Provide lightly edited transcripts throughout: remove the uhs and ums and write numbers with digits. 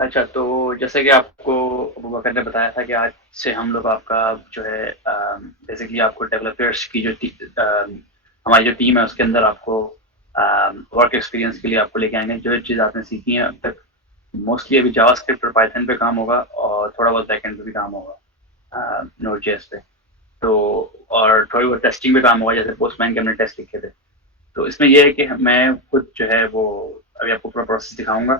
अच्छा, तो जैसे कि आपको अबू बकर ने बताया था कि आज से हम लोग आपका जो है बेसिकली आपको डेवलपर्स की हमारी जो टीम है उसके अंदर आपको वर्क एक्सपीरियंस के लिए आपको लेके आएंगे। जो चीज़ आपने सीखी है अब तक, मोस्टली अभी जावास्क्रिप्ट और पाइथन पे काम होगा और थोड़ा बहुत बैकएंड पे भी काम होगा नोड जेएस पे। तो और थोड़ी बहुत टेस्टिंग पे काम होगा, जैसे पोस्टमैन के हमने टेस्ट लिखे थे। तो इसमें ये है कि मैं खुद जो है वो अभी आपको पूरा प्रोसेस दिखाऊंगा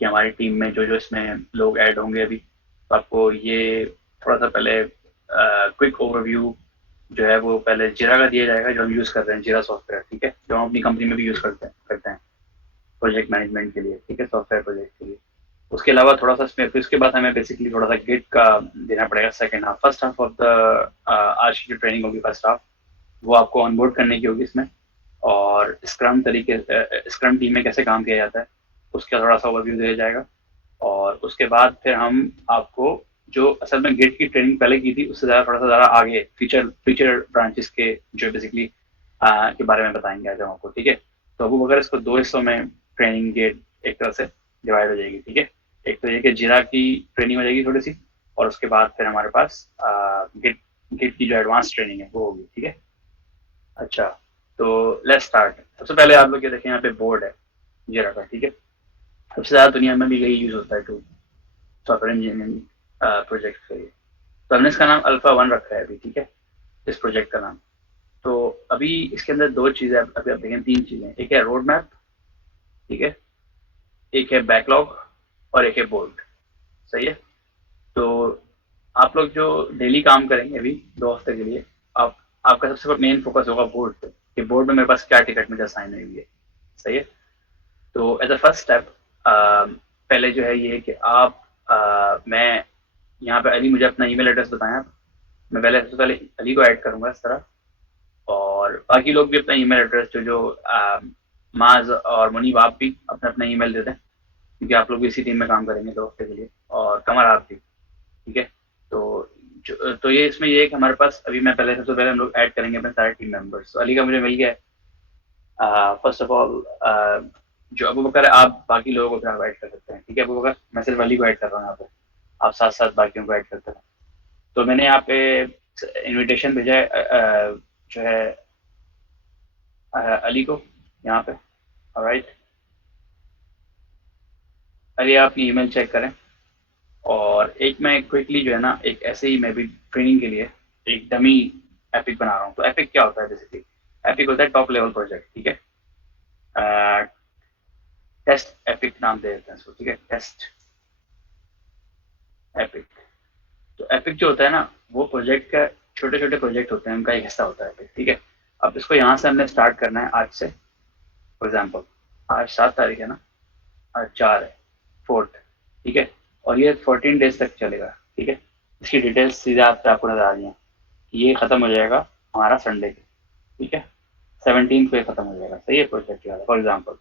कि हमारी टीम में जो जो इसमें लोग ऐड होंगे अभी। तो आपको ये थोड़ा सा पहले क्विक ओवरव्यू जो है वो पहले जीरा का दिया जाएगा, जो हम यूज़ कर रहे हैं जीरा सॉफ्टवेयर, ठीक है, जो हम अपनी कंपनी में भी यूज़ करते हैं प्रोजेक्ट मैनेजमेंट के लिए, ठीक है, सॉफ्टवेयर प्रोजेक्ट के लिए। उसके अलावा थोड़ा सा इसमें, फिर उसके बाद हमें बेसिकली थोड़ा सा गिट का देना पड़ेगा second half. First half of the आज की जो ट्रेनिंग होगी, फर्स्ट हाफ वो आपको ऑनबोर्ड करने की होगी इसमें, और स्क्रम टीम में कैसे काम किया जाता है उसका थोड़ा सा ओवरव्यू दिया जाएगा। और उसके बाद फिर हम आपको जो असल में गिट की ट्रेनिंग पहले की थी उससे ज़्यादा थोड़ा सा ज़्यादा आगे फीचर फीचर ब्रांचेस के जो बेसिकली के बारे में बताएंगे आज हम आपको, ठीक है। तो अबू बकर इसको दो हिस्सों में ट्रेनिंग के एक तरह से डिवाइड हो जाएगी, ठीक है। एक तो ये कि जीरा की ट्रेनिंग हो जाएगी थोड़ी सी, और उसके बाद फिर हमारे पास गिट गिट की जो एडवांस ट्रेनिंग है वो होगी, ठीक है। अच्छा, तो लेट्स स्टार्ट। सबसे पहले आप लोग ये देखें, यहाँ पे बोर्ड है जीरा का, ठीक है। सबसे ज़्यादा दुनिया में भी यही यूज़ होता है टूल सॉफ्टवेयर इंजीनियरिंग प्रोजेक्ट के लिए। तो हमने इसका नाम अल्फा वन रखा है अभी, ठीक है, इस प्रोजेक्ट का नाम। तो अभी इसके अंदर दो चीज़ें, अभी आप देखें तीन चीज़ें, एक है रोड मैप, ठीक है, एक है बैकलॉग, और एक है बोर्ड। सही है। तो आप लोग जो डेली काम करेंगे अभी 2 हफ्ते के लिए, आप आपका सबसे मेन फोकस होगा बोर्ड पे, कि बोर्ड में मेरे पास क्या टिकट मुझे असाइन हुई है। सही है। तो एज अ फर्स्ट स्टेप पहले जो है ये है कि मैं यहाँ पे अली, मुझे अपना ईमेल एड्रेस बताएं आप। मैं पहले सबसे पहले अली को ऐड करूंगा इस तरह, और बाकी लोग भी अपना ईमेल एड्रेस जो जो माज और मुनीब आप भी अपना अपना ईमेल दे दें, क्योंकि आप लोग भी इसी टीम में काम करेंगे 2 हफ्ते के लिए, और कमर आप भी, ठीक है। तो तो ये इसमें ये है कि हमारे पास अभी, मैं पहले सबसे पहले हम लोग ऐड करेंगे अपने सारे टीम मेंबर्स। तो अली का मुझे मिल गया है। फर्स्ट ऑफ ऑल जो अबू बकर है, आप बाकी लोगों को फिर ऐड कर सकते हैं, ठीक है अबू बकर, मैं सिर्फ अली को ऐड कर रहा हूँ यहाँ पे, आप साथ साथ बाकियों को ऐड करते हैं। तो मैंने यहाँ पे इनविटेशन भेजा है जो है अली को यहाँ पे। ऑलराइट, अली आप ईमेल चेक करें। और एक मैं क्विकली जो है ना, एक ऐसे ही मैं भी ट्रेनिंग के लिए एक डमी एपिक बना रहा हूँ। तो एपिक क्या होता है बेसिकली? एपिक होता है टॉप लेवल प्रोजेक्ट, ठीक है। टेस्ट एपिक नाम दे देते हैं इसको, ठीक है, टेस्ट एपिक। तो एपिक जो होता है ना, वो प्रोजेक्ट का छोटे छोटे प्रोजेक्ट होते हैं, उनका एक हिस्सा होता है एपिक, ठीक है। अब इसको यहाँ से हमने स्टार्ट करना है आज से। फॉर एग्जाम्पल, आज 7 तारीख है ना, आज 4 है, फोर्थ, ठीक है। और ये 14 डेज तक चलेगा, ठीक है। इसकी डिटेल्स सीधे आपको नजर आ रही हैं। ये खत्म हो जाएगा हमारा संडे के, ठीक है, 17 को ये खत्म हो जाएगा। सही है प्रोजेक्ट वाला। फॉर एग्जाम्पल,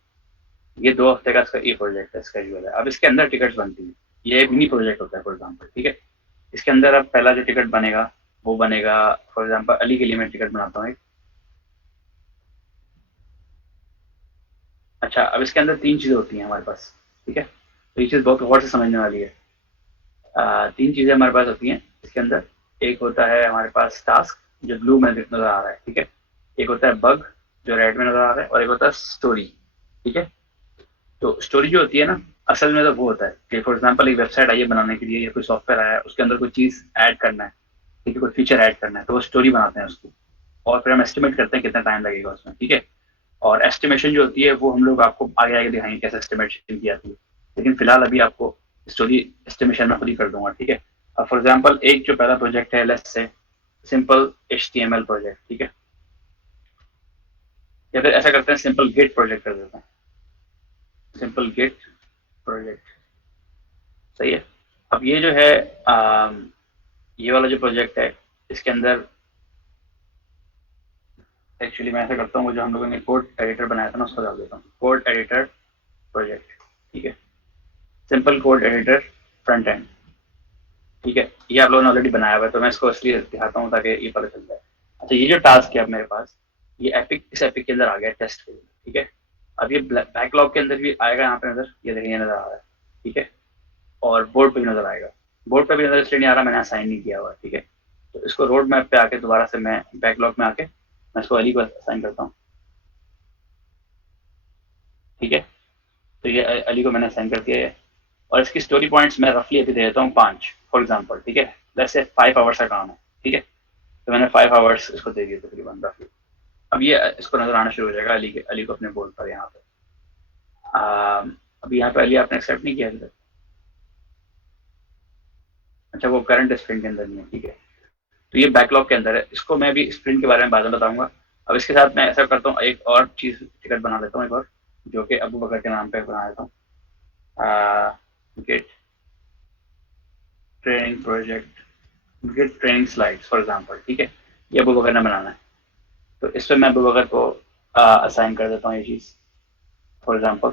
ये 2 हफ्ते का इसका ये प्रोजेक्ट है, स्केड्यूल है। अब इसके अंदर टिकट्स बनती हैं, ये मिनी प्रोजेक्ट होता है फॉर एग्जाम्पल, ठीक है। इसके अंदर अब पहला जो टिकट बनेगा वो बनेगा, फॉर एग्जाम्पल अली के लिए मैं टिकट बनाता हूँ एक। अच्छा, अब इसके अंदर तीन चीज़ें होती हैं हमारे पास, ठीक है। तो ये चीज़ बहुत गौर से समझने वाली है। तीन चीज़ें हमारे पास होती हैं इसके अंदर। एक होता है हमारे पास टास्क, जो ब्लू में नजर आ रहा है, ठीक है। एक होता है बग, जो रेड में नजर आ रहा है, और एक होता है स्टोरी, ठीक है। तो स्टोरी जो होती है ना, असल में तो वो होता है कि फॉर एग्जाम्पल एक वेबसाइट आई है बनाने के लिए, या कोई सॉफ्टवेयर आया है, उसके अंदर कोई चीज़ ऐड करना है, ठीक है, कोई फीचर ऐड करना है, तो वो स्टोरी बनाते हैं उसको। और फिर हम एस्टिमेट करते हैं कितना टाइम लगेगा उसमें, ठीक है। और एस्टिमेशन जो होती है वो हम लोग आपको आगे आगे दिखाएंगे कैसे एस्टिमेशन की जाती है। लेकिन फिलहाल अभी आपको स्टोरी एस्टिमेशन में खुद ही कर दूंगा, ठीक है। अब फॉर एग्जाम्पल एक जो पहला प्रोजेक्ट है, let's say simple HTML project, ठीक है। या फिर ऐसा करते हैं, सिंपल गेट प्रोजेक्ट कर देते हैं, सिंपल गेट प्रोजेक्ट। सही है। अब ये जो है ये वाला जो प्रोजेक्ट है, इसके अंदर एक्चुअली मैं ऐसा करता हूँ, जो हम लोगों ने कोड एडिटर बनाया था ना, उसको डाल देता हूँ, कोड एडिटर प्रोजेक्ट, ठीक है। Simple code editor front end, ठीक है। ये आप लोगों ने ऑलरेडी बनाया हुआ है, तो मैं इसको इसलिए दिखाता हूँ ताकि ये पता चल जाए। अच्छा, ये जो टास्क है अब मेरे पास, ये एपिक, इस एपिक के अंदर आ गया टेस्ट के लिए, ठीक है। अब ये बैकलॉग के अंदर भी आएगा यहाँ पे नजर, ये देखिए नजर आ रहा है, ठीक है। और बोर्ड पे भी नजर आएगा। बोर्ड पे भी नजर इसलिए नहीं आ रहा, मैंने असाइन नहीं किया हुआ, ठीक है। तो इसको रोड मैप पे आके दोबारा से मैं बैकलॉग में आके मैं इसको अली को असाइन करता हूँ, ठीक है। तो ये अली को मैंने असाइन कर दिया है। और इसकी स्टोरी पॉइंट्स मैं रफली अभी दे देता हूँ 5 फॉर एग्जाम्पल, ठीक है। वैसे 5 आवर्स का काम है, ठीक है। तो मैंने 5 आवर्स इसको दे दिए तकरीबन रफली। अब ये इसको नजर आना शुरू हो जाएगा अली को अपने बोर्ड पर यहाँ पे। अभी यहाँ पे अली आपने एक्सेप्ट नहीं किया अभी तक। अच्छा, वो करंट स्प्रिंट के अंदर नहीं है, ठीक है। तो ये बैकलॉग के अंदर है, इसको मैं भी स्प्रिंट के बारे में बाद में बताऊंगा। अब इसके साथ मैं ऐसा करता हूँ, एक और चीज टिकट बना लेता हूँ एक और, जो कि अबू बकर के नाम पे बना लेता हूँ। Get training project, get training slides for example, ठीक है। ये अबू बकर ने बनाना है, तो इस पर मैं अबू बकर को असाइन कर देता हूँ ये चीज फॉर एग्जाम्पल,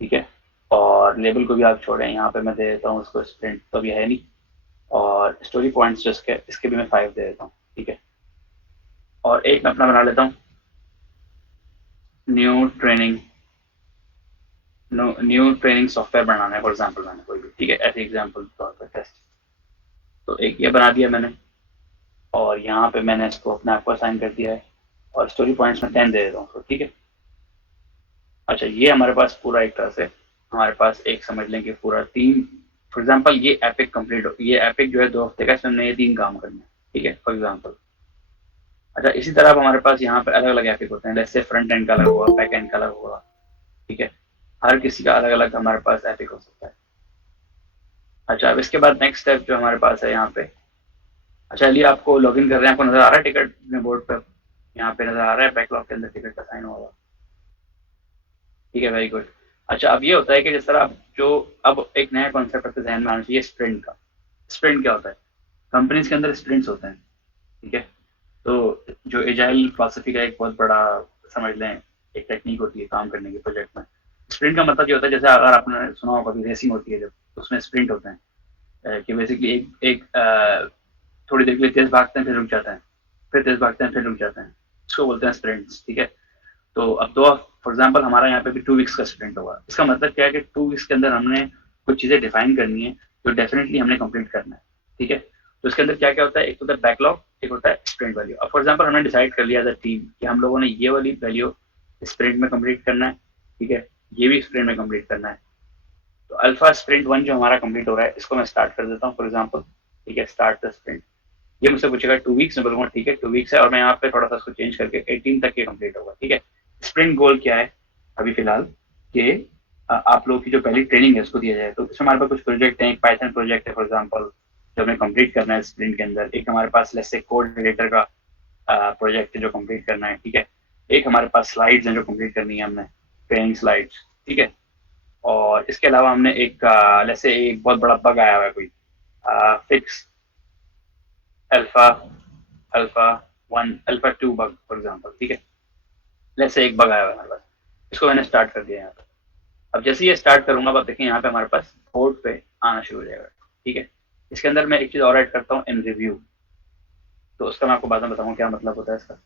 ठीक है। और लेबल को भी आप छोड़ें, यहाँ पे मैं दे देता हूँ उसको स्प्रिंट, तो अभी है नहीं। और स्टोरी पॉइंट्स जो इसके भी मैं 5 दे देता हूँ, ठीक है। और एक मैं अपना बना लेता हूँ, new training new training software बनाना है फॉर एग्जाम्पल, मैंने कोई भी, ठीक है, ऐसे एग्जाम्पल तौर पर टेस्ट। तो एक ये बना दिया मैंने, और यहाँ पे मैंने इसको अपने आप को असाइन कर दिया है। और स्टोरी पॉइंट्स में 10 दे देता हूँ, ठीक है। अच्छा, ये हमारे पास पूरा एक तरह से हमारे पास एक समझ लें कि पूरा 3 फॉर एग्जाम्पल ये एपिक कंप्लीट हो, ये एपिक जो है 2 हफ्ते का, इसमें हमने ये 3 काम करने हैं, ठीक है, फॉर एग्जाम्पल। अच्छा, इसी तरह अब हमारे पास यहाँ पे अलग अलग एपिक होते हैं, जैसे फ्रंट एंड का अलग हुआ, बैक एंड का अलग हुआ, ठीक है। हर किसी का अलग अलग हमारे पास एपिक हो सकता है। अच्छा, अब इसके बाद नेक्स्ट स्टेप जो हमारे पास है यहाँ पे। अच्छा, चलिए, आपको लॉगिन कर रहे हैं, आपको नजर आ रहा है टिकट अपने बोर्ड पर, यहाँ पे नजर आ रहा है बैकलॉग के अंदर टिकट का साइन हुआ, ठीक है, वेरी गुड। अच्छा, अब ये होता है कि जिस तरह आप जो अब एक नया कॉन्सेप्ट आपके जहन में आना चाहिए स्प्रिंट का। स्प्रिंट क्या होता है? कंपनीज के अंदर स्प्रिंट्स होते हैं, ठीक है। तो जो एजाइल फिलॉसफी का एक बहुत बड़ा, समझ लें, एक टेक्निक होती है काम करने की प्रोजेक्ट में। स्प्रिंट का मतलब ये होता है, जैसे अगर आपने सुना होगा कभी रेसिंग होती है जब, तो उसमें स्प्रिंट होते हैं, कि बेसिकली थोड़ी देर के लिए तेज भागते हैं, फिर रुक जाते हैं, फिर तेज भागते हैं, फिर रुक जाते हैं। इसको बोलते हैं स्प्रिंट्स, ठीक है। तो अब तो फॉर एग्जाम्पल हमारा यहाँ पे भी 2 वीक्स का स्प्रिंट होगा। इसका मतलब क्या है कि 2 वीक्स के अंदर हमने कुछ चीजें डिफाइन करनी है जो डेफिनेटली हमने कंप्लीट करना है, ठीक है। तो इसके अंदर क्या क्या होता है, एक होता है बैकलॉग, एक होता है स्प्रिंट वैल्यू। अब फॉर एग्जाम्पल हमने डिसाइड कर लिया एज अ टीम कि हम लोगों ने ये वाली वैल्यू स्प्रिंट में कंप्लीट करना है, ठीक है, ये भी स्प्रिंट में कंप्लीट करना है। तो अल्फा स्प्रिंट 1 जो हमारा कंप्लीट हो रहा है, इसको मैं स्टार्ट कर देता हूँ फॉर एग्जाम्पल, ठीक है, स्टार्ट द स्प्रिंट। ये मुझसे पूछेगा 2 वीक्स, मैं बोलूंगा ठीक है 2 वीक्स है, और मैं यहाँ पे थोड़ा सा इसको चेंज करके 18 तक ये कंप्लीट होगा, ठीक है। स्प्रिंट गोल क्या है अभी फिलहाल, कि आप लोगों की जो पहली ट्रेनिंग है उसको दिया जाए। तो इसमें हमारे पास कुछ प्रोजेक्ट हैं, एक पाइथन प्रोजेक्ट है फॉर एग्जाम्पल, जो हमें कंप्लीट करना है स्प्रिंट के अंदर। एक हमारे पास लेट्स से कोड एडिटर का प्रोजेक्ट है जो कंप्लीट करना है, ठीक है। एक हमारे पास स्लाइड्स हैं जो कंप्लीट करनी है हमने, ट्रेनिंग स्लाइड्स, ठीक है। और इसके अलावा हमने एक लेट्स से एक बहुत बड़ा बग आया हुआ है कोई, fix alpha alpha 1 alpha 2 bug for example, ठीक है। लेट्स से एक बग आया हुआ है हमारे पास, इसको मैंने स्टार्ट कर दिया यहाँ पे। अब जैसे ये स्टार्ट करूंगा, अब आप देखें यहाँ पे हमारे पास बोर्ड पे आना शुरू हो जाएगा, ठीक है। इसके अंदर मैं एक चीज और ऐड करता हूँ, इन रिव्यू। तो उसका मैं आपको बाद में बताऊंगा क्या मतलब होता है इसका।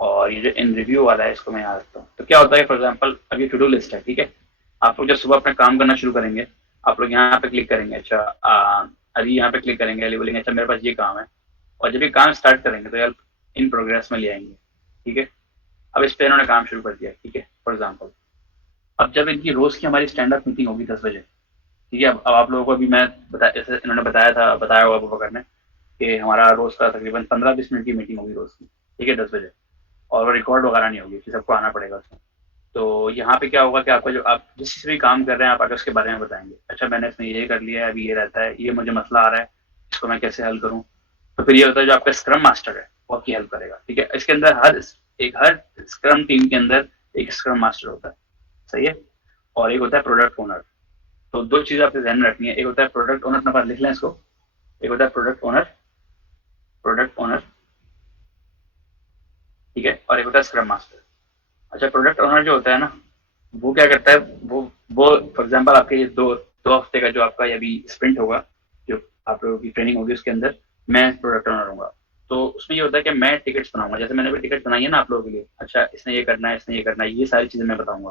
और ये जो इन रिव्यू वाला है, इसको मैं यहाँ रखता हूँ। तो क्या होता है फॉर एग्जाम्पल, अब ये टू डू लिस्ट है, ठीक है। आप लोग जब सुबह अपना काम करना शुरू करेंगे, आप लोग यहाँ पे क्लिक करेंगे, अच्छा अभी यहाँ पे क्लिक करेंगे, अली बोलेंगे अच्छा मेरे पास ये काम है। और जब ये काम स्टार्ट करेंगे तो यार इन प्रोग्रेस में ले आएंगे, ठीक है। अब इस पे इन्होंने काम शुरू कर दिया, ठीक है, फॉर एग्जाम्पल। अब जब इनकी रोज की हमारी स्टैंड अप मीटिंग होगी 10 बजे, ठीक है। अब आप लोगों को अभी मैं जैसे इन्होंने बताया हुआ अबू बकर ने, कि हमारा रोज का तकरीबन 15-20 मिनट की मीटिंग होगी रोज की, ठीक है, 10 बजे। और वो रिकॉर्ड वगैरह नहीं होगी, कि सबको आना पड़ेगा उसमें। तो यहाँ पे क्या होगा कि आपका जो आप जिस चीज भी काम कर रहे हैं, आप आगे उसके बारे में बताएंगे, अच्छा मैंने इसमें ये कर लिया है, अभी ये रहता है, ये मुझे मसला आ रहा है, इसको मैं कैसे हल करूँ। तो फिर ये होता है जो आपका स्क्रम मास्टर है वो आपकी हेल्प करेगा, ठीक है। इसके अंदर हर स्क्रम टीम के अंदर एक स्क्रम मास्टर होता है, सही है। और एक होता है प्रोडक्ट ओनर। तो 2 चीजें आपके ध्यान में रखनी है, एक होता है प्रोडक्ट ओनर, अपना पास लिख लें इसको। एक होता है प्रोडक्ट ओनर, ठीक है, और एक होता है स्क्रम मास्टर। अच्छा, प्रोडक्ट ओनर जो होता है ना, वो क्या करता है, वो फॉर एग्जांपल आपके ये दो हफ्ते का जो आपका ये अभी स्प्रिंट होगा, जो आप लोगों की ट्रेनिंग होगी, उसके अंदर मैं प्रोडक्ट ओनर हूँगा। तो उसमें ये होता है कि मैं टिकट्स बनाऊंगा, जैसे मैंने भी टिकट बनाई है ना आप लोगों के लिए, अच्छा इसने ये करना है, इसने ये करना है, ये सारी चीजें मैं बताऊंगा,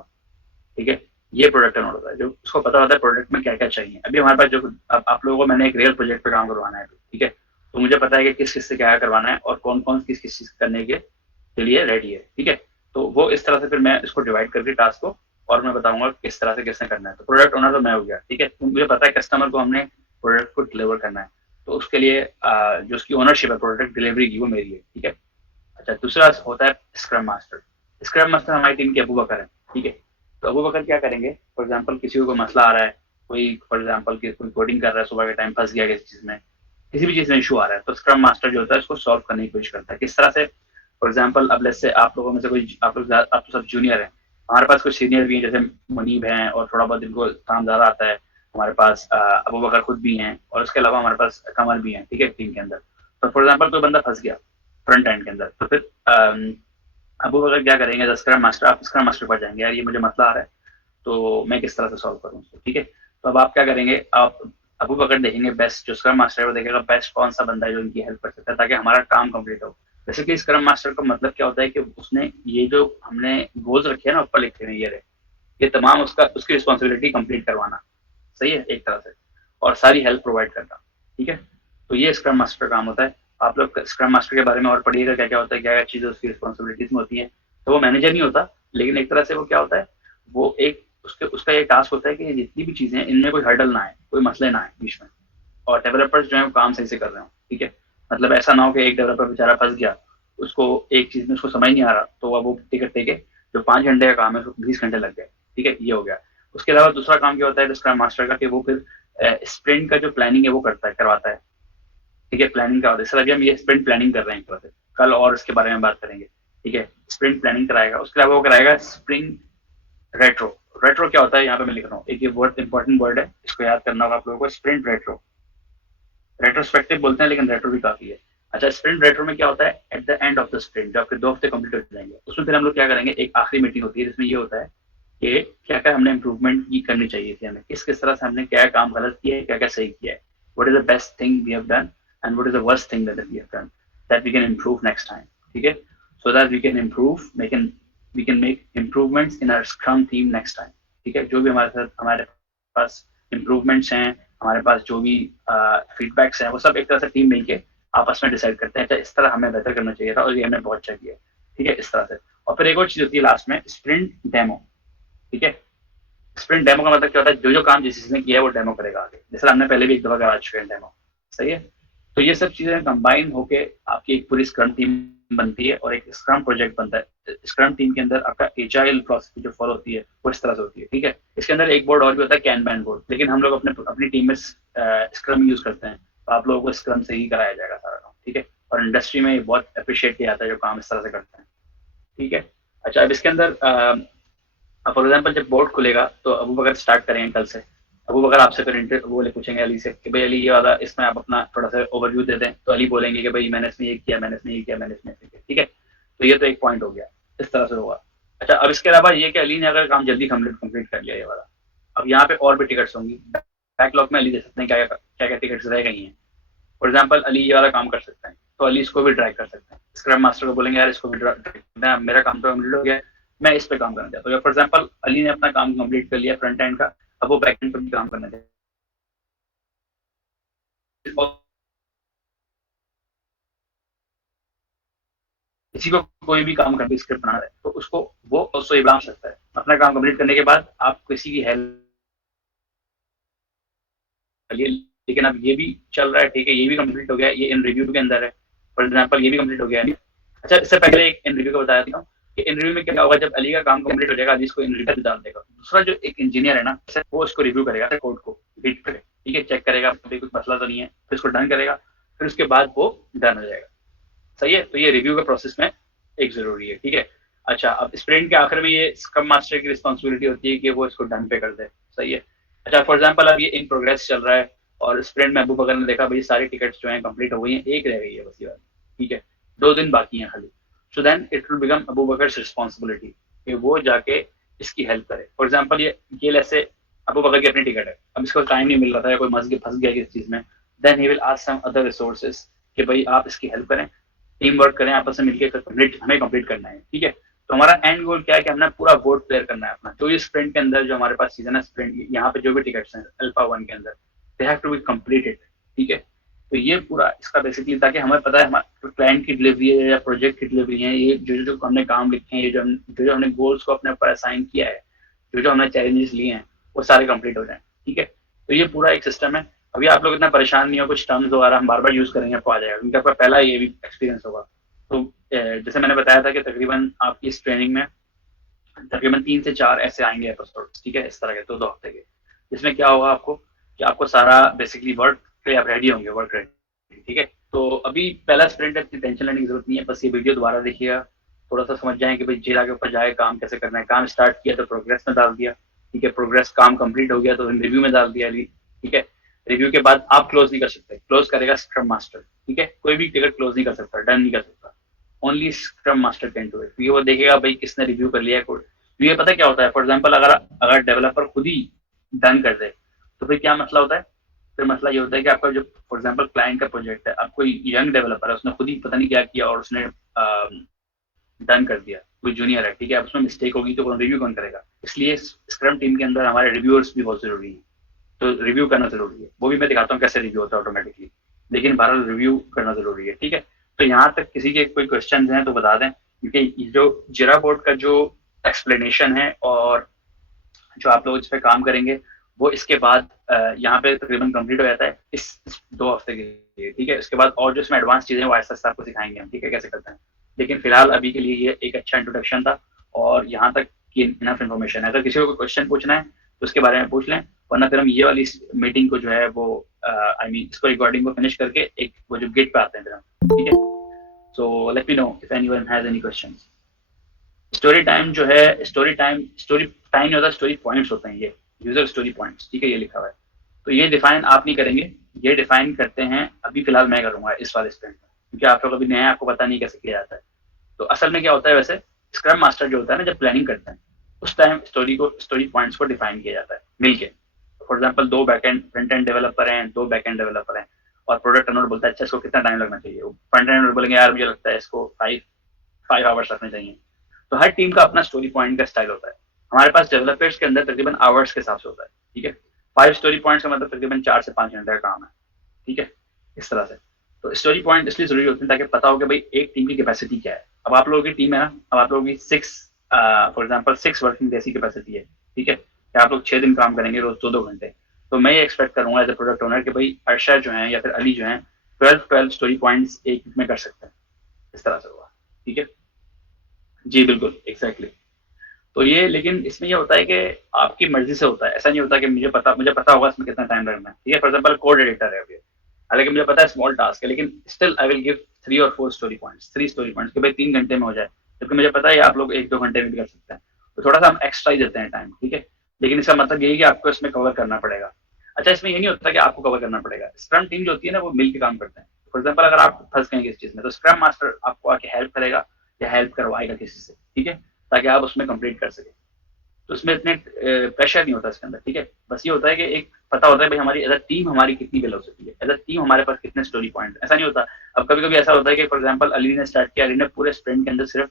ठीक है। ये प्रोडक्ट ओनर होता है, जो उसको पता होता है प्रोडक्ट में क्या क्या चाहिए। अभी हमारे पास जो अब आप लोगों को मैंने एक रियल प्रोजेक्ट पे काम करवाना है, ठीक है, तो मुझे पता है कि किस किस से क्या करवाना है और कौन कौन किस किस चीज करने के लिए रेडी है, ठीक है। तो वो इस तरह से फिर मैं इसको डिवाइड करके टास्क को, और मैं बताऊंगा किस तरह से किसने करना है। तो प्रोडक्ट ओनर तो मैं हो गया, ठीक है, तो मुझे पता है कस्टमर को हमने प्रोडक्ट को डिलीवर करना है, तो उसके लिए जो उसकी ओनरशिप है प्रोडक्ट डिलीवरी की वो मेरी है, ठीक है। अच्छा, दूसरा होता है स्क्रम मास्टर। स्क्रम मास्टर हमारी टीम के अबू बकर है, ठीक है। तो अबू बकर क्या करेंगे, फॉर एग्जाम्पल किसी को कोई मसला आ रहा है, कोई फॉर एग्जाम्पल कोई कोडिंग कर रहा है, सुबह के टाइम फंस गया किसी चीज में, किसी भी चीज में इशू आ रहा है, तो स्क्रम मास्टर जो होता है उसको सॉल्व करने की कोशिश करता है। किस तरह से, फॉर एग्जाम्पल अब लेट्स से आप लोगों में से कोई, आप तो सब जूनियर हैं, हमारे पास कुछ सीनियर भी हैं, जैसे मुनीब हैं और थोड़ा बहुत जिनको काम ज्यादा आता है, हमारे पास अबू बकर खुद भी हैं, और उसके अलावा हमारे पास कमर भी हैं, ठीक है, टीम के अंदर। तो फॉर एग्जाम्पल कोई बंदा फंस गया फ्रंट एंड के अंदर, तो फिर अबू बकर क्या करेंगे, स्क्रम मास्टर, आप स्क्रम मास्टर पर जाएंगे, यार ये मुझे मसला आ रहा है, तो मैं किस तरह से सॉल्व करूँ उसको, ठीक है। तो अब आप क्या करेंगे, आप अबू बकर देखेंगे बेस्ट, जो स्क्रम मास्टर है वो देखेगा बेस्ट कौन सा बंदा है जो इनकी हेल्प कर सकता है, ताकि हमारा काम कंप्लीट हो। जैसे कि स्क्रम मास्टर का मतलब क्या होता है कि उसने ये जो हमने गोल्स रखे हैं ना ऊपर लिखे हुए, ये तमाम उसका उसकी रिस्पॉन्सिबिलिटी कंप्लीट करवाना, सही है एक तरह से, और सारी हेल्प प्रोवाइड करना, ठीक है। तो ये स्क्रम मास्टर का काम होता है। आप लोग स्क्रम मास्टर के बारे में और पढ़िएगा क्या क्या होता है, क्या क्या चीजें उसकी रिस्पॉन्सिबिलिटीज में होती है। तो वो मैनेजर नहीं होता, लेकिन एक तरह से वो क्या होता है, वो एक उसका ये टास्क होता है कि जितनी भी चीजें इनमें कोई हर्डल ना आए, कोई मसले ना आए बीच में, और डेवलपर्स जो है वो काम सही से कर रहे हो, ठीक है। मतलब ऐसा ना हो कि एक डेवलपर बेचारा फंस गया, उसको एक चीज में उसको समझ नहीं आ रहा, तो वो टिकट टेके जो 5 घंटे का काम है उसको 20 घंटे लग गए, ठीक है, ये हो गया। उसके अलावा दूसरा काम क्या होता है स्क्रम मास्टर का, कि वो फिर स्प्रिंट का जो प्लानिंग है वो करवाता है, ठीक है। प्लानिंग का होता है, सर अभी हम ये स्प्रिंट प्लानिंग कर रहे हैं कल, और इसके बारे में बात करेंगे, ठीक है। स्प्रिंट प्लानिंग कराएगा, उसके अलावा वो कराएगा स्प्रिंग रेट्रो। रेट्रो क्या होता है, यहाँ पे मैं लिख रहा हूँ, एक ये वर्ड इंपॉर्टेंट वर्ड है, इसको याद करना होगा आप लोगों को, स्प्रिंट रेट्रो। रेट्रोस्पेक्टिव बोलते हैं लेकिन रेट्रो भी काफी है। अच्छा, स्प्रिंट रेट्रो में क्या होता है, at the end of the sprint, जब आपके 2 हफ्ते कंप्लीट हो जाएंगे, उसमें फिर हम लोग क्या करेंगे, एक आखिरी मीटिंग होती है जिसमें ये होता है कि क्या क्या हमने इंप्रूवमेंट की करनी चाहिए थी, हमें किस किस तरह से हमने क्या काम गलत किया है, क्या क्या सही किया है, what is the best thing we have done and what is the worst thing that we have done, that we can improve next time, ठीक है। So that we can improve, we can make improvements in our scrum team next time, ठीक है। जो भी हमारे साथ हमारे पास improvements हैं, हमारे पास जो भी फीडबैक्स हैं, वो सब एक तरह से टीम मिलके आपस में डिसाइड करते हैं, अच्छा इस तरह हमें बेहतर करना चाहिए था और ये हमने बहुत अच्छा किया, ठीक है, इस तरह से। और फिर एक और चीज होती है लास्ट में, स्प्रिंट डेमो, ठीक है। स्प्रिंट डेमो का मतलब क्या होता है, जो जो काम जिस जिसने किया है वो डेमो करेगा आगे, जैसे हमने पहले भी एक दफा करा चुके हैं डेमो, सही है। तो ये सब चीजें कंबाइन होके आपकी एक पूरी स्क्रम टीम बनती है और एक स्क्रम प्रोजेक्ट बनता है। स्क्रम टीम के अंदर आपका एजाइल फिलॉसफी जो फॉलो होती है वो इस तरह से होती है, ठीक है। इसके अंदर एक बोर्ड और भी होता है, कैनबैन बोर्ड, लेकिन हम लोग अपनी टीम में स्क्रम यूज करते हैं, तो आप लोगों को स्क्रम से ही कराया जाएगा सारा काम, ठीक है। और इंडस्ट्री में बहुत अप्रिशिएट किया जाता है जो काम इस तरह से करते हैं, ठीक है। अच्छा, अब इसके अंदर फॉर एग्जाम्पल जब बोर्ड खुलेगा तो अबू बकर स्टार्ट करेंगे कल से, अबू बकर आपसे फिर इंटरव्यू बोले पूछेंगे अली से कि भाई अली ये वाला इसमें आप अपना थोड़ा सा ओवरव्यू दे दें, तो अली बोलेंगे कि भाई मैंने इसमें ये किया, मैंने इसमें ये किया, मैंने इसमें किया, ठीक है। तो ये तो एक पॉइंट हो गया, इस तरह से होगा। अच्छा, अब इसके अलावा ये कि अली ने अगर काम जल्दी कंप्लीट कर लिया ये वाला, अब यहाँ पे और भी टिकट्स होंगी, बैकलॉग में अली दे सकते हैं क्या क्या क्या टिकट्स रह गई हैं। फॉर एग्जाम्पल अली ये वाला काम कर सकते हैं, तो अली इसको भी ड्रैग कर सकते हैं, स्क्रम मास्टर को बोलेंगे यार इसको भी ड्रैग, मेरा काम तो कंप्लीट हो गया, मैं इस पे काम करना चाहता हूँ। फॉर एग्जाम्पल अली ने अपना काम कंप्लीट कर लिया फ्रंट एंड का, अब वो बैक एंड पर भी काम करना चाहता है, किसी को कोई भी काम करके स्क्रिप्ट बना रहा है तो उसको वो उसको ये बना सकता है, अपना काम कंप्लीट करने के बाद आप किसी की हेल्प करिए। लेकिन अब ये भी चल रहा है, ठीक है, ये भी कंप्लीट हो गया, ये इन रिव्यू के अंदर है, फॉर एग्जाम्पल ये भी कंप्लीट हो गया है। अच्छा, इससे पहले एक इन रिव्यू का बताया था कि इन रिव्यू में क्या होगा, जब अली का काम कंप्लीट हो जाएगा अली इसको इन रिव्यू डाल देगा, दूसरा जो एक इंजीनियर है ना वो इसको रिव्यू करेगा, कोड को रीड करे, ठीक है, चेक करेगा कोई कुछ मसला तो नहीं है, फिर इसको डन करेगा, फिर उसके बाद वो डन हो जाएगा, सही है। तो ये रिव्यू के प्रोसेस में एक जरूरी है, ठीक है। अच्छा, अब स्प्रिंट के आखिर में ये स्क्रम मास्टर की रिस्पॉन्सिबिलिटी होती है कि वो इसको डन पे कर दे, सही है। अच्छा, फॉर एग्जाम्पल अब ये इन प्रोग्रेस चल रहा है और स्प्रिंट में अबू बकर ने देखा भाई सारी टिकट्स जो है कंप्लीट हो गई हैं, एक रह गई है बस ये वाली, ठीक है, 2 दिन बाकी हैं खाली। So then it will become Abu Bakar responsibility कि वो जाके इसकी हेल्प करे। फॉर एग्जाम्पल ये ऐसे अबू बकर की अपनी टिकट है, अब इसको टाइम नहीं मिल रहा था या कोई फंस गया किसी चीज में, then he will ask some other resources कि भाई आप इसकी हेल्प करें, टीम वर्क करें, आपस में मिलकर हमें कंप्लीट करना है, ठीक है। तो हमारा एंड गोल क्या है कि हमने पूरा बोर्ड क्लियर करना है अपना, जो इस स्प्रिंट के अंदर जो हमारे पास सीजन है स्प्रिंट, यहाँ पे जो भी टिकट्स हैं अल्फा 1 के अंदर, they have to be completed. ठीक है, तो ये पूरा इसका बेसिकली, ताकि हमें पता है हमारे क्लाइंट की डिलीवरी है या प्रोजेक्ट की डिलीवरी है, ये जो जो हमने काम लिखे हैं, ये जो हमने गोल्स को अपने ऊपर असाइन किया है, जो जो हमने चैलेंजेस लिए हैं, वो सारे कंप्लीट हो जाए। ठीक है, तो ये पूरा एक सिस्टम है। अभी आप लोग इतना परेशान नहीं हो, कुछ टर्म्स वगैरह हम बार बार यूज करेंगे, आपको आ जाएगा, क्योंकि आपका पहला ये भी एक्सपीरियंस होगा। तो जैसे मैंने बताया था कि तकरीबन आपकी इस ट्रेनिंग में तकरीबन 3 से 4 ऐसे आएंगे एपिसोड, ठीक है, इस तरह के 2-2 हफ्ते के, जिसमें क्या होगा आपको कि आपको सारा बेसिकली वर्क के लिए आप रेडी होंगे, वर्क रेडी। ठीक है, तो अभी पहला स्प्रिंट है, इतनी टेंशन लेने की जरूरत नहीं है, बस ये वीडियो दोबारा देखिएगा, थोड़ा सा समझ जाए कि भाई जिला के ऊपर जाए, काम कैसे करना है, काम स्टार्ट किया तो प्रोग्रेस में डाल दिया। ठीक है, प्रोग्रेस काम कंप्लीट हो गया तो रिव्यू में डाल दिया। ठीक है, रिव्यू के बाद आप क्लोज नहीं कर सकते, क्लोज करेगा स्क्रम मास्टर। ठीक है, कोई भी टिकट क्लोज नहीं कर सकता, डन नहीं कर सकता, only scrum master can do it, क्योंकि वो देखेगा भाई किसने रिव्यू कर लिया है कोड। तो ये पता क्या होता है, फॉर एग्जाम्पल अगर अगर डेवलपर खुद ही डन कर दे, तो फिर क्या मसला होता है, फिर मसला ये होता है कि आपका जो फॉर एग्जाम्पल क्लाइंट का प्रोजेक्ट है, आप कोई यंग डेवलपर है, उसने खुद ही पता नहीं क्या किया और उसने डन कर दिया, कोई जूनियर है, ठीक है, अब उसमें मिस्टेक होगी तो रिव्यू कौन करेगा। इसलिए स्क्रम टीम के अंदर हमारे रिव्यूअर्स भी बहुत जरूरी है, तो रिव्यू करना जरूरी है, वो भी मैं दिखाता हूँ कैसे रिव्यू होता है ऑटोमेटिकली, लेकिन बहरहाल रिव्यू करना जरूरी है। ठीक है, तो यहाँ तक किसी के कोई क्वेश्चन हैं तो बता दें, क्योंकि जो जिरा बोर्ड का जो एक्सप्लेनेशन है और जो आप लोग इस पे काम करेंगे, वो इसके बाद यहाँ पे तकरीबन कंप्लीट हो जाता है इस 2 हफ्ते के लिए। ठीक है, इसके बाद और जो इसमें एडवांस चीजें वो आहिस्ता आहिस्ता आपको सिखाएंगे हम, ठीक है, कैसे करते हैं। लेकिन फिलहाल अभी के लिए ये एक अच्छा इंट्रोडक्शन था और यहाँ तक की इनफ इन्फॉर्मेशन है। अगर किसी को कोई क्वेश्चन पूछना है तो उसके बारे में पूछ लें, वरना फिर हम ये वाली मीटिंग को जो है वो आई मीन इसको रिकॉर्डिंग को फिनिश करके एक वो जो गेट पे आते हैं फिर हम। ठीक है, so let me know if anyone has any questions. Story time जो है, स्टोरी टाइम नहीं होता, स्टोरी पॉइंट्स होते हैं, ये यूजर स्टोरी पॉइंट्स। ठीक है, ये लिखा हुआ है, तो ये डिफाइन आप नहीं करेंगे, ये डिफाइन करते हैं अभी फिलहाल मैं करूंगा इस वाले स्प्रिंट में, क्योंकि आप लोग अभी नए हैं, आपको पता नहीं कैसे किया जाता है। तो असल में क्या होता है, वैसे स्क्रम मास्टर जो होता है ना, जब प्लानिंग करते हैं उस टाइम स्टोरी पॉइंट्स को डिफाइन किया जाता है मिलके। For example 2 backend front end developer हैं, 2 बैकएंड डेवलपर हैं, और प्रोडक्ट ओनर बोलता है अच्छा इसको कितना टाइम लगना चाहिए, फ्रंट एंड बोलेंगे यार मुझे लगता है इसको 5 आवर्स लगने चाहिए। तो हर टीम का अपना स्टोरी पॉइंट का स्टाइल होता है। हमारे पास डेवलपर्स के अंदर तकरीबन आवर्स के हिसाब से होता है। ठीक है, 5 स्टोरी पॉइंट्स का मतलब तकरीबन 4 से 5 घंटे का काम है। ठीक है, इस तरह से। तो स्टोरी पॉइंट इसलिए जरूरी होते हैं ताकि पता हो कि भाई एक टीम की कैपेसिटी क्या है। अब आप लोगों की टीम है ना, अब आप लोगों की 6 फॉर एग्जाम्पल 6 वर्किंग डेज की कैपेसिटी है। ठीक है, कि आप लोग 6 दिन काम करेंगे रोज 2-2 घंटे, तो मैं ये एक्सपेक्ट करूंगा एज ए प्रोडक्ट ओनर कि भाई अर्शा जो है या फिर अली जो है 12 स्टोरी पॉइंट्स एक वीक में कर सकते हैं, इस तरह से होगा। ठीक है, जी बिल्कुल एग्जैक्टली। तो ये, लेकिन इसमें ये होता है कि आपकी मर्जी से होता है, ऐसा नहीं होता कि मुझे पता होगा इसमें कितना टाइम लगना है। ठीक है, फॉर एग्जाम्पल कोड एडिटर है अभी, हालांकि मुझे पता है स्मॉल टास्क है, लेकिन स्टिल आई विल गिव 3 और 4 स्टोरी पॉइंट्स, 3 स्टोरी पॉइंट्स कि भाई 3 घंटे में हो जाए, जबकि मुझे पता है आप लोग 1-2 घंटे में भी कर सकते हैं, तो थोड़ा सा हम एक्स्ट्रा ही देते हैं टाइम। ठीक है, लेकिन इसका मतलब यही कि आपको इसमें कवर करना पड़ेगा। अच्छा, इसमें ये नहीं होता कि आपको कवर करना पड़ेगा, स्क्रम टीम जो होती है ना वो मिल के काम करते हैं। फॉर एग्जाम्पल अगर आप फंस गए इस चीज में, तो स्क्रम मास्टर आपको आके हेल्प करेगा या हेल्प करवाएगा किसी से। ठीक है, ताकि आप उसमें कंप्लीट कर सके। तो उसमें इतने प्रेशर नहीं होता इसके अंदर। ठीक है, बस ये होता है कि एक पता होता है भाई हमारी एज अ टीम हमारी कितनी बिल हो सकती है, एज अ टीम हमारे पास कितने स्टोरी पॉइंट। ऐसा नहीं होता, अब कभी कभी ऐसा होता है कि फॉर एग्जाम्पल अली ने स्टार्ट किया, अली ने पूरे स्प्रिंट के अंदर सिर्फ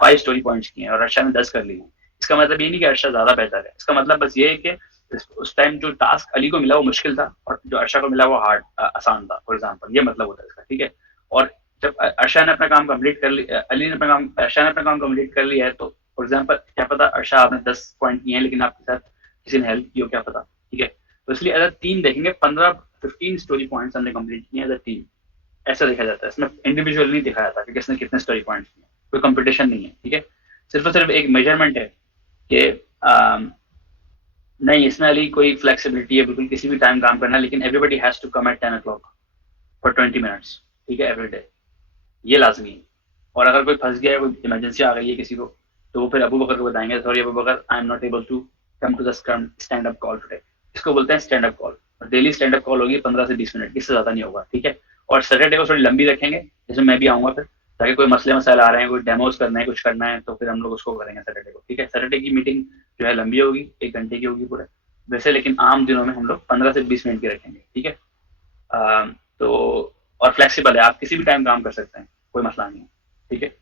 5 स्टोरी पॉइंट्स किए हैं और अर्शा ने 10 कर लिए हैं। इसका मतलब ये नहीं कि अर्शा ज्यादा बेहतर है, इसका मतलब बस ये है कि उस टाइम जो टास्क अली को मिला वो मुश्किल था और जो अर्शा को मिला वो हार्ड आसान था, फॉर एग्जाम्पल ये मतलब होता है इसका। ठीक है, और जब अर्शा ने अपना काम कंप्लीट कर लिया, अली ने अपना काम, अर्शा ने अपना काम कंप्लीट कर लिया है, तो फॉर एग्जाम्पल क्या पता अर्शा आपने 10 पॉइंट किए हैं लेकिन आपके साथ किसी ने हेल्प की हो, क्या पता। ठीक है, तो इसलिए अगर टीम देखेंगे 15-15 स्टोरी पॉइंट्स हमने कंप्लीट किए एज अ टीम, ऐसा देखा जाता है। इसमें इंडिविजुअल नहीं दिखाया जाता कि किसने कितने स्टोरी पॉइंट्स किए, कोई कंपटीशन नहीं है। ठीक है, सिर्फ और सिर्फ एक मेजरमेंट है कि नहीं, इसमें अली कोई फ्लेक्सिबिलिटी है बिल्कुल किसी भी टाइम काम करना, लेकिन everybody has to come at 10 o'clock for 20 minutes. ठीक है, एवरी डे, ये लाजमी है। और अगर कोई फंस गया है, कोई इमरजेंसी आ गई है किसी को, तो वो फिर अबू बकर को बताएंगे sorry Abu Bakar, I am not able to come to the stand up call today. इसको बोलते हैं stand up call. Daily stand up call होगी 15 से 20 मिनट, इससे ज्यादा नहीं होगा। ठीक है, और सैटरडे को थोड़ी लंबी रखेंगे, जैसे मैं भी आऊंगा फिर, ताकि कोई मसले मसाइल आ रहे हैं, कोई डेमोज करना है, कुछ करना है, तो फिर हम लोग उसको करेंगे सैटरडे को। ठीक है, सैटरडे की मीटिंग जो है लंबी होगी, 1 घंटे की होगी पूरा वैसे, लेकिन आम दिनों में हम लोग 15 से 20 मिनट की रखेंगे। ठीक है, तो और फ्लेक्सिबल है, आप किसी भी टाइम काम कर सकते हैं, कोई मसला नहीं है। ठीक है,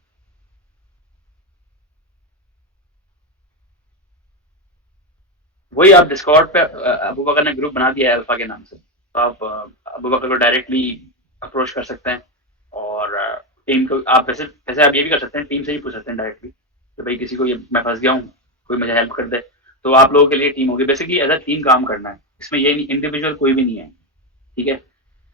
वही आप डिस्कॉर्ड पे अबू बकर ने ग्रुप बना दिया है अल्फा के नाम से, तो आप अबू बकर को डायरेक्टली अप्रोच कर सकते हैं। और टीम को आप वैसे वैसे आप ये भी कर सकते हैं, टीम से ही पूछ सकते हैं डायरेक्टली कि भाई किसी को ये मैं फंस गया हूँ, कोई मुझे हेल्प कर दे। तो आप लोगों के लिए टीम होगी, बेसिकली एज अ टीम काम करना है, इसमें ये इंडिविजुअल कोई भी नहीं है, ठीक है।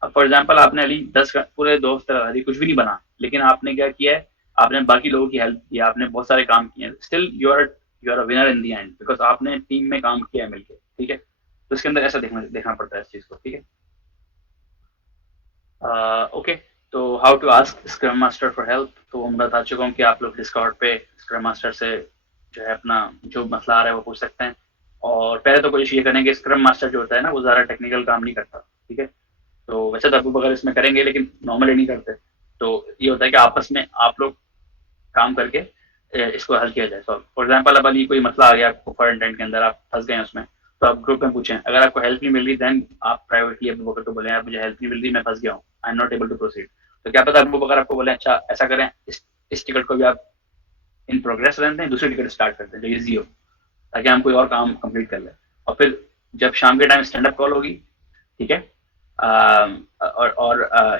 अब फॉर एग्जाम्पल आपने अली पूरे दोस्त अली कुछ भी नहीं बना, लेकिन आपने क्या किया है, आपने बाकी लोगों की हेल्प की, आपने बहुत सारे काम किए, still you are a winner in the end, because आपने टीम में काम किया है मिलकर, ठीक है। तो इसके अंदर ऐसा देखना पड़ता है इस चीज को, ठीक है। ओके, तो how to ask scrum master for help, तो मैं बता चुका हूँ कि आप लोग डिस्कॉर्ड पे स्क्रम मास्टर से जो है अपना जो मसला आ रहा है वो पूछ सकते हैं। और पहले तो कोशिश ये करें कि स्क्रम मास्टर जो होता है ना वो ज़्यादा टेक्निकल काम नहीं करता, ठीक है। तो वैसे तो अबू बकर इसमें करेंगे लेकिन नॉर्मली नहीं करते। तो ये होता है कि आपस में आप लोग काम करके इसको हल किया जाए। फॉर एग्जाम्पल अब अली कोई मसला आ गया आपको क्वारंटाइन के अंदर, आप फंस गए उसमें, तो आप ग्रुप में पूछें, अगर आपको हेल्प नहीं मिल रही देन आप प्राइवेटली अबू बकर को बोले यार मुझे हेल्प नहीं मिल रही, मैं फंस गया हूँ, I am not able to proceed. तो क्या पता अबू बकर आपको बोले अच्छा ऐसा करें, इस टिकट को भी आप इन प्रोग्रेस रहते हैं, दूसरी टिकट स्टार्ट करते हैं जो ईजी हो, ताकि हम कोई और काम कंप्लीट कर लें। और फिर जब शाम के टाइम स्टैंड अप कॉल होगी, ठीक है,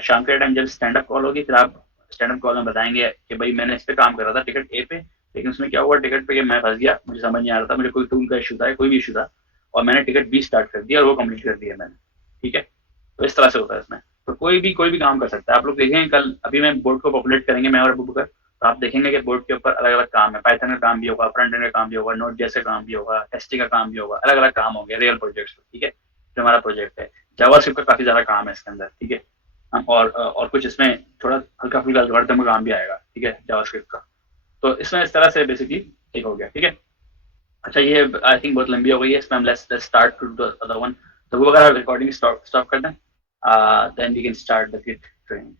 शाम के टाइम जब स्टैंड अप कॉल होगी फिर आप स्टैंड अप कॉल में बताएंगे कि भाई मैंने इस पे काम कर रहा था टिकट ए पे, लेकिन उसमें क्या हुआ टिकट पे कि मैं फंस गया, मुझे समझ नहीं आ रहा था, मुझे कोई टूल का इशू था, कोई भी इशू था, और मैंने टिकट बी स्टार्ट कर दिया और वो कंप्लीट कर दिया मैंने, ठीक है। तो इस तरह से होता है इसमें। तो कोई भी काम कर सकता है। आप लोग देखेंगे कल अभी मैं बोर्ड को पॉपुलेट करेंगे मैं और अबू बकर, तो आप देखेंगे कि बोर्ड के ऊपर अलग अलग काम है, पाइथन का काम भी होगा, फ्रंट एंड का काम भी होगा, नोट जैसे काम भी होगा, टेस्टिंग का काम भी होगा, अलग अलग काम होंगे रियल प्रोजेक्ट्स, ठीक है। जो हमारा प्रोजेक्ट है जावास्क्रिप्ट का काफी ज्यादा काम है इसके अंदर, ठीक है। और कुछ इसमें थोड़ा हल्का फुल्का एल्गोरिथम का काम भी आएगा, ठीक है, जावास्क्रिप्ट का। तो इसमें इस तरह से बेसिकली ठीक हो गया, ठीक है। अच्छा ये आई थिंक बहुत लंबी हो गई है, इसमें हम let's start to the other one. तो वो अगर रिकॉर्डिंग स्टॉप कर दें, then we can start the kit training.